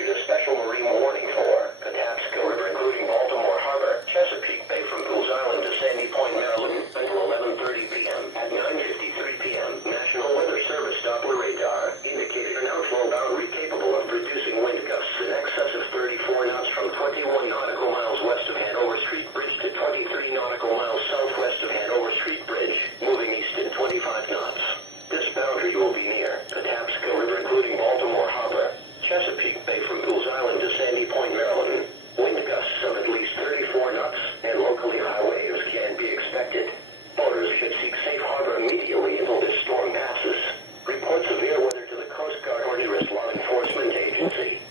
issued a special marine warning for Patapsco River, including Baltimore Harbor, Chesapeake Bay from Goose Island to Sandy Point, Maryland, until 11:30 p.m. At 9:53 p.m., National Weather Service Doppler radar indicated an outflow boundary capable of producing wind gusts in excess of 34 knots from 21 nautical miles west of Hanover Street Bridge to 23 nautical miles southwest of Hanover Street Bridge, moving east in 25 knots. This boundary will be near Patapsco River, including Baltimore Harbor, Chesapeake Bay from Goose Island to Sandy Point, Maryland. Wind gusts of at least 34 knots and locally high waves can be expected. Boaters should seek safe harbor immediately until this storm passes. Report severe weather to the Coast Guard or nearest law enforcement agency.